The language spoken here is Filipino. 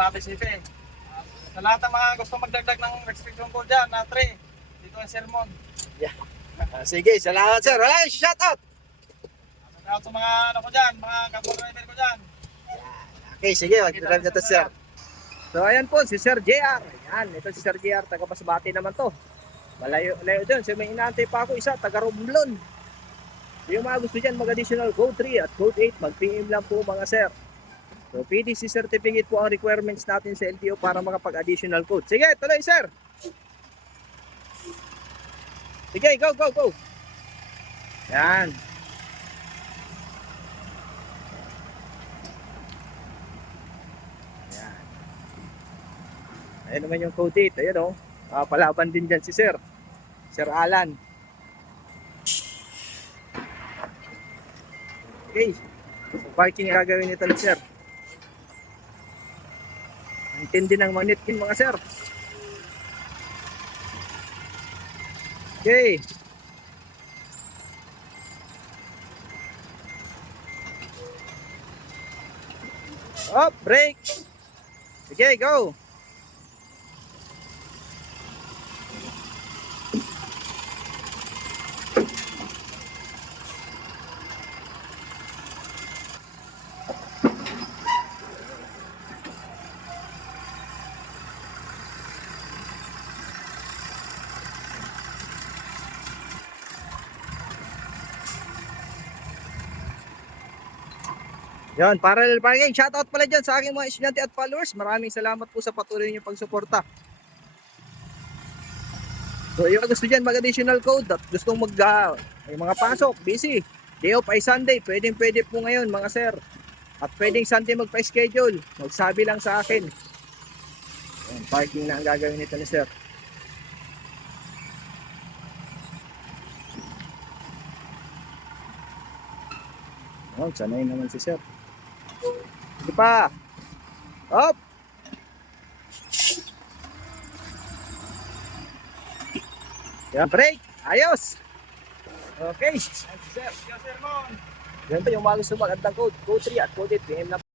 Masbate City. Sa lahat ng mga gusto magdagdag ng restriction code dyan, na 3, dito ang sermon. Yeah. Sige, salamat sir. Wala, shout out. Shout out sa mga ano ko dyan, mga kapwa driver ko dyan. Okay, sige, mag-drive na to sir. So ayan po, si Sir JR. Ayan, ito si Sir JR, taga Masbate naman to. Malayo dyan. So may inaantay pa ako isa, taga Romblon. So, yung mga gusto dyan, mag-additional code 3 at code 8, mag-PM lang po mga sir. So PDC certificate po ang requirements natin sa LTO para makapag-additional code. Sige, tuloy sir. Sige, go, go, go. Yan. Yan. Ayan naman yung code 8. Ayan o. Palaban din dyan si sir. Sir Alan. Okay. So, parking gagawin nito ni sir. Ang tindi ng manitkin mga sir. Okay. Up, brake. Sige, go. Yan, parallel parking. Shoutout pala dyan sa aking mga estudyante at followers. Maraming salamat po sa patuloy niyong pagsuporta. So, yung gusto dyan mag-additional code at gustong may mga pasok, busy. Day off ay Sunday. Pwede po ngayon mga sir. At pwedeng Sunday magpa-schedule. Magsabi lang sa akin. Yan, parking na ang gagawin nito ni sir. Yan, sanay naman si sir. Sige pa. Up. Yan, break. Ayos. Okay. Sir, yung sermon. Yan pa yung mga gusto mag-andang code. Code 3 at code 8. PM na